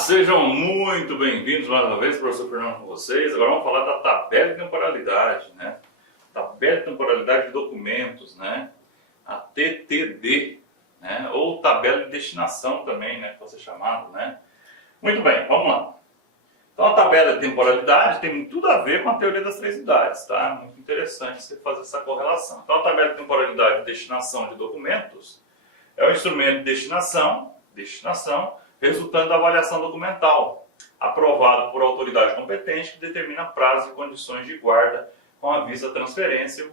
Sejam muito bem-vindos mais uma vez, professor Fernando com vocês. Agora vamos falar da tabela de temporalidade, né? Tabela de temporalidade de documentos, né? A TTD, né? Ou tabela de destinação também, né? Pode ser chamado, né? Muito bem, vamos lá. Então a tabela de temporalidade tem tudo a ver com a teoria das três idades, tá? Muito interessante você fazer essa correlação. Então a tabela de temporalidade de destinação de documentos é um instrumento de destinação, resultante da avaliação documental, aprovado por autoridade competente que determina prazo e condições de guarda com avisa à transferência,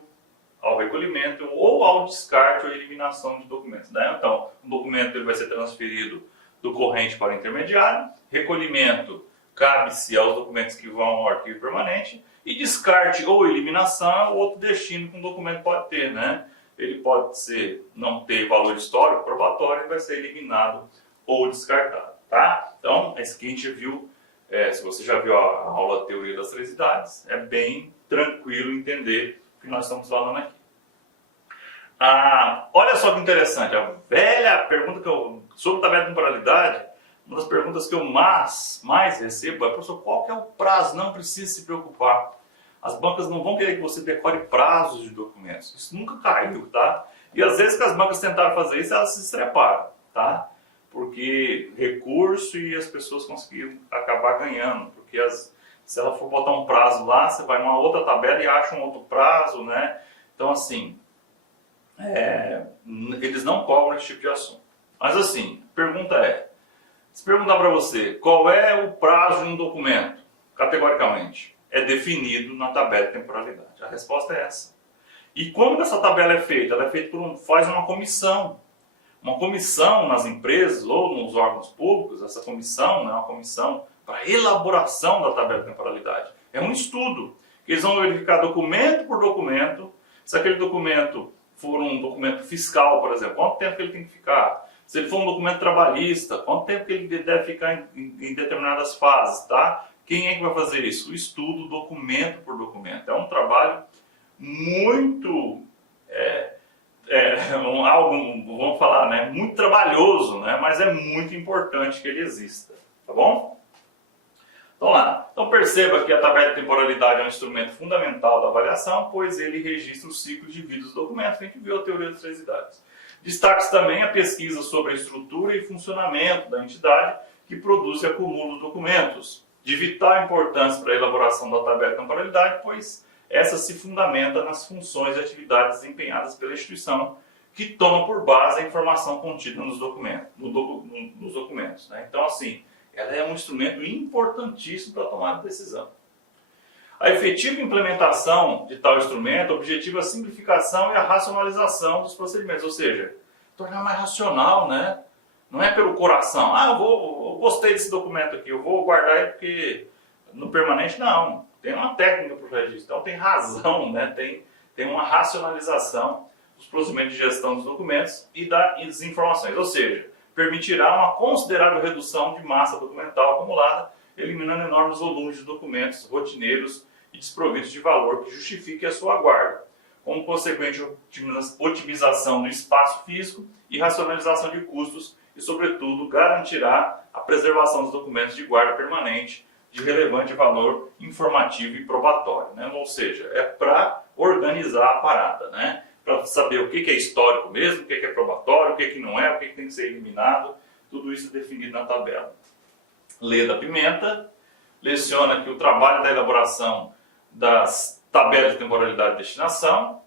ao recolhimento ou ao descarte ou eliminação de documentos, né? Então, o documento ele vai ser transferido do corrente para o intermediário, recolhimento cabe-se aos documentos que vão ao arquivo permanente e descarte ou eliminação, outro destino que um documento pode ter, né? Ele pode não ter valor histórico, probatório, e vai ser eliminado ou descartado, tá? Então, esse aqui a gente viu, se você já viu a aula Teoria das Três Idades, é bem tranquilo entender o que nós estamos falando aqui. Olha só que interessante, a velha pergunta sobre tabela de temporalidade, uma das perguntas que eu mais recebo é: professor, qual que é o prazo? Não precisa se preocupar. As bancas não vão querer que você decore prazos de documentos. Isso nunca caiu, tá? E às vezes que as bancas tentaram fazer isso, elas se estreparam, tá? Porque recurso e as pessoas conseguiram acabar ganhando. Porque se ela for botar um prazo lá, você vai numa outra tabela e acha um outro prazo, né? Então, assim, eles não cobram esse tipo de assunto. Mas, assim, a pergunta se perguntar para você qual é o prazo de um documento, categoricamente, é definido na tabela de temporalidade. A resposta é essa. E como que essa tabela é feita? Ela é feita faz uma comissão. Uma comissão nas empresas ou nos órgãos públicos, essa comissão, né, é uma comissão para elaboração da tabela de temporalidade. É um estudo, que eles vão verificar documento por documento, se aquele documento for um documento fiscal, por exemplo, quanto tempo que ele tem que ficar. Se ele for um documento trabalhista, quanto tempo que ele deve ficar em determinadas fases, tá? Quem é que vai fazer isso? O estudo, documento por documento. É um trabalho muito... vamos falar, né, muito trabalhoso, né, mas é muito importante que ele exista, tá bom? Então lá, então perceba que a tabela de temporalidade é um instrumento fundamental da avaliação, pois ele registra o ciclo de vida dos documentos, que a gente viu a teoria das três idades. Destaque também a pesquisa sobre a estrutura e funcionamento da entidade que produz e acumula os documentos, de vital importância para a elaboração da tabela de temporalidade, pois essa se fundamenta nas funções e atividades desempenhadas pela instituição, que toma por base a informação contida nos documentos, né? Então, assim, ela é um instrumento importantíssimo para a tomada de decisão. A efetiva implementação de tal instrumento objetiva a simplificação e a racionalização dos procedimentos, ou seja, tornar mais racional, né? Não é pelo coração, eu gostei desse documento aqui, eu vou guardar ele porque no permanente, não. Tem uma técnica para o registro, então tem razão, né? Tem uma racionalização dos procedimentos de gestão dos documentos e das informações, ou seja, permitirá uma considerável redução de massa documental acumulada, eliminando enormes volumes de documentos rotineiros e desprovidos de valor que justifique a sua guarda, como consequente otimização do espaço físico e racionalização de custos e, sobretudo, garantirá a preservação dos documentos de guarda permanente de relevante valor informativo e probatório, né? Ou seja, é para organizar a parada, né? Para saber o que é histórico mesmo, o que é probatório, o que não é, o que tem que ser eliminado, tudo isso é definido na tabela. Lê da Pimenta leciona que o trabalho da elaboração das tabelas de temporalidade e destinação,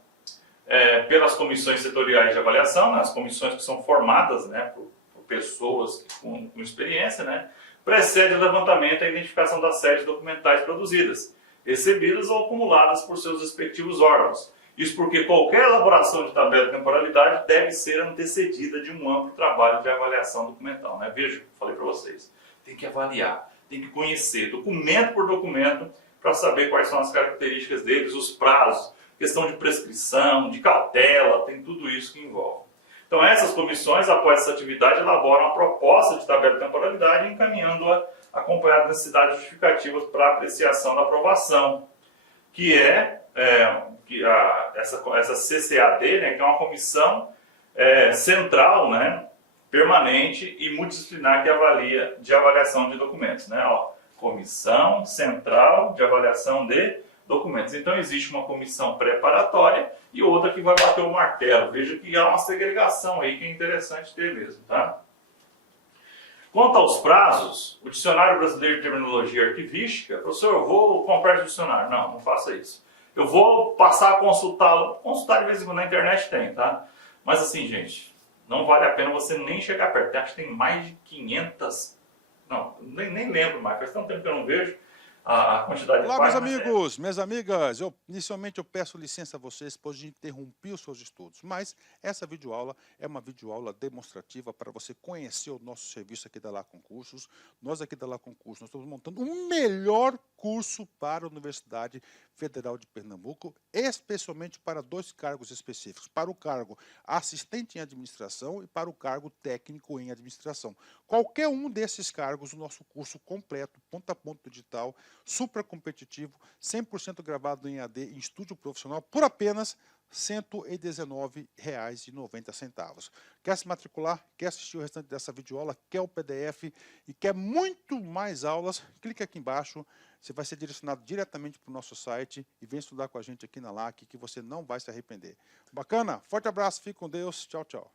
pelas comissões setoriais de avaliação, né? As comissões que são formadas, né, por pessoas com experiência, né? Precede o levantamento e a identificação das séries documentais produzidas, recebidas ou acumuladas por seus respectivos órgãos. Isso porque qualquer elaboração de tabela de temporalidade deve ser antecedida de um amplo trabalho de avaliação documental, né? Veja, falei para vocês, tem que avaliar, tem que conhecer documento por documento para saber quais são as características deles, os prazos, questão de prescrição, de cautela, tem tudo isso que envolve. Então, essas comissões, após essa atividade, elaboram a proposta de tabela de temporalidade, encaminhando-a acompanhada de necessidades justificativas para apreciação da aprovação, que essa CCAD, né, que é uma comissão central, né, permanente e multidisciplinar que avalia de avaliação de documentos, né? Ó, Comissão Central de Avaliação de Documentos. Então existe uma comissão preparatória e outra que vai bater o martelo. Veja que há uma segregação aí que é interessante ter mesmo, tá? Quanto aos prazos, o Dicionário Brasileiro de Terminologia Arquivística, professor, eu vou comprar esse dicionário. Não, não faça isso. Eu vou passar a consultá-lo. Consultar de vez em quando na internet tem, tá? Mas assim, gente, não vale a pena você nem chegar perto. Acho que tem mais de 500... Não, nem lembro mais. Faz tanto tempo que eu não vejo a quantidade de Olá, meus páginas. amigos, minhas amigas. Inicialmente eu peço licença a vocês, pois de interromper os seus estudos. Mas essa videoaula é uma videoaula demonstrativa para você conhecer o nosso serviço aqui da Lá Concursos. Nós aqui da Lá Concursos, nós estamos montando o melhor curso para a Universidade Federal de Pernambuco, especialmente para 2 cargos específicos, para o cargo assistente em administração e para o cargo técnico em administração. Qualquer um desses cargos, o nosso curso completo, ponta a ponta digital, super competitivo, 100% gravado em AD, em estúdio profissional, por apenas R$ 119,90. Quer se matricular? Quer assistir o restante dessa videoaula? Quer o PDF e quer muito mais aulas? Clique aqui embaixo. Você vai ser direcionado diretamente para o nosso site e vem estudar com a gente aqui na LAC, que você não vai se arrepender. Bacana? Forte abraço, fique com Deus. Tchau, tchau.